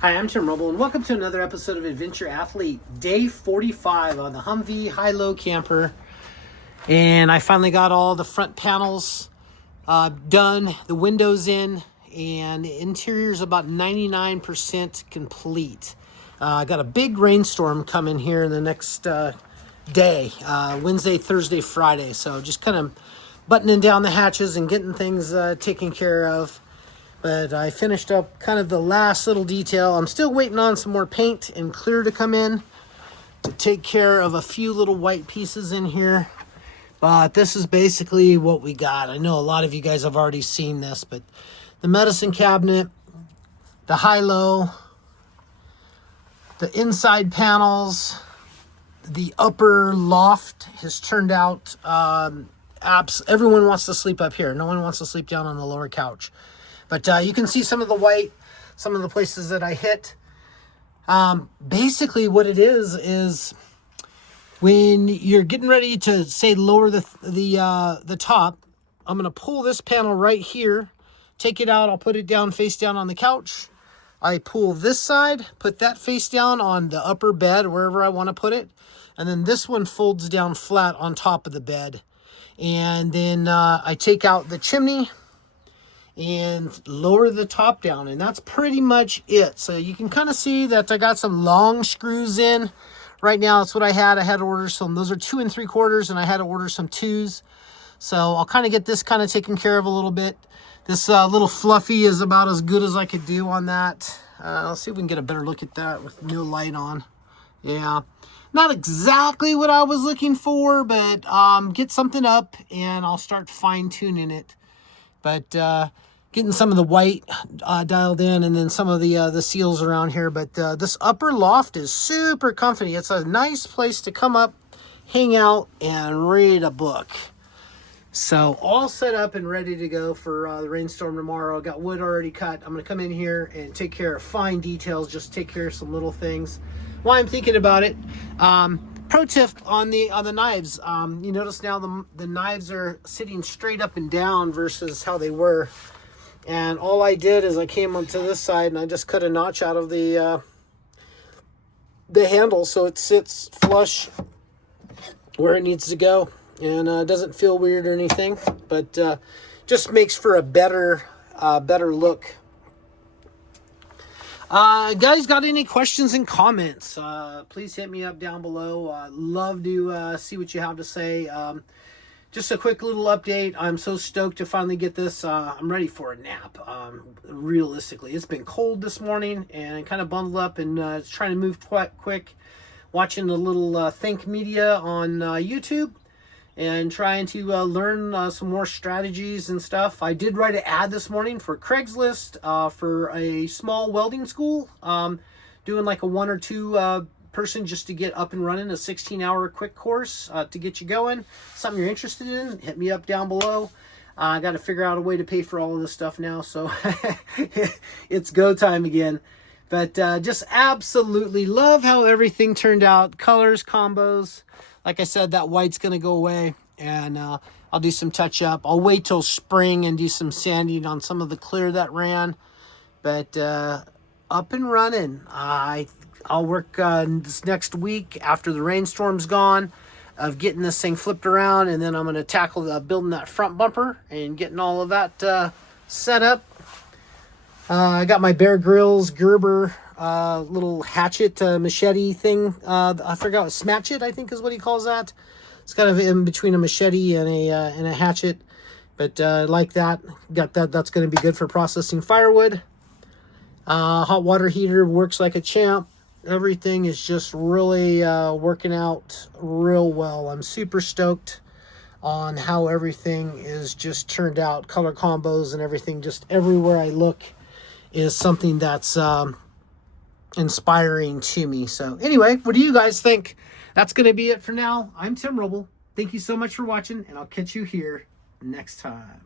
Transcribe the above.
Hi, I'm Tim Rubble, and welcome to another episode of Adventure Athlete, day 45 on the Humvee High Low camper. And I finally got all the front panels done, the windows in, and the interior's about 99% complete. I got a big rainstorm coming here in the next day, Wednesday, Thursday, Friday. So just kind of buttoning down the hatches and getting things taken care of. But I finished up kind of the last little detail. I'm still waiting on some more paint and clear to come in to take care of a few little white pieces in here. But this is basically what we got. I know a lot of you guys have already seen this, but the medicine cabinet, the high-low, the inside panels, the upper loft has turned out, everyone wants to sleep up here. No one wants to sleep down on the lower couch. But you can see some of the white, some of the places that I hit. Basically what it is when you're getting ready to, say, lower the top, I'm going to pull this panel right here, take it out, I'll put it down face down on the couch. I pull this side, put that face down on the upper bed, wherever I want to put it. And then this one folds down flat on top of the bed. And then I take out the chimney and lower the top down, and that's pretty much it. So you can kind of see that I got some long screws in. Right now, that's what I had. I had to order some, those are 2 3/4, and I had to order some 2s. So I'll kind of get this kind of taken care of a little bit. This little fluffy is about as good as I could do on that. Let's see if we can get a better look at that with no light on. Yeah, not exactly what I was looking for, but get something up and I'll start fine-tuning it. But getting some of the white dialed in, and then some of the seals around here. But this upper loft is super comfy. It's a nice place to come up, hang out, and read a book. So all set up and ready to go for the rainstorm tomorrow. Got wood already cut. I'm going to come in here and take care of fine details, just take care of some little things while I'm thinking about it. Pro tip on the knives. You notice now the knives are sitting straight up and down versus how they were. And all I did is I came up to this side and I just cut a notch out of the handle so it sits flush where it needs to go, and doesn't feel weird or anything, but just makes for a better look. Guys, got any questions and comments? Please hit me up down below. Love to see what you have to say. Just a quick little update. I'm so stoked to finally get this. I'm ready for a nap. Realistically, it's been cold this morning and kind of bundled up and trying to move quite quick. Watching a little Think Media on YouTube and trying to learn some more strategies and stuff. I did write an ad this morning for Craigslist for a small welding school. Doing like a 1 or 2 person just to get up and running, a 16-hour quick course to get you going. Something you're interested in, hit me up down below. I got to figure out a way to pay for all of this stuff now, so it's go time again. But just absolutely love how everything turned out. Colors, combos. Like I said, that white's going to go away, and I'll do some touch up. I'll wait till spring and do some sanding on some of the clear that ran. But up and running. I'll work this next week after the rainstorm's gone of getting this thing flipped around, and then I'm going to tackle building that front bumper and getting all of that set up. I got my Bear Grylls Gerber little hatchet machete thing. I forgot what Smatchet, I think is what he calls that. It's kind of in between a machete and a hatchet, but like that. Got that. That's going to be good for processing firewood. Hot water heater works like a champ. Everything is just really working out real well. I'm super stoked on how everything is just turned out. Color combos and everything, just everywhere I look is something that's inspiring to me. So anyway, what do you guys think? That's going to be it for now. I'm Tim Rubble. Thank you so much for watching, and I'll catch you here next time.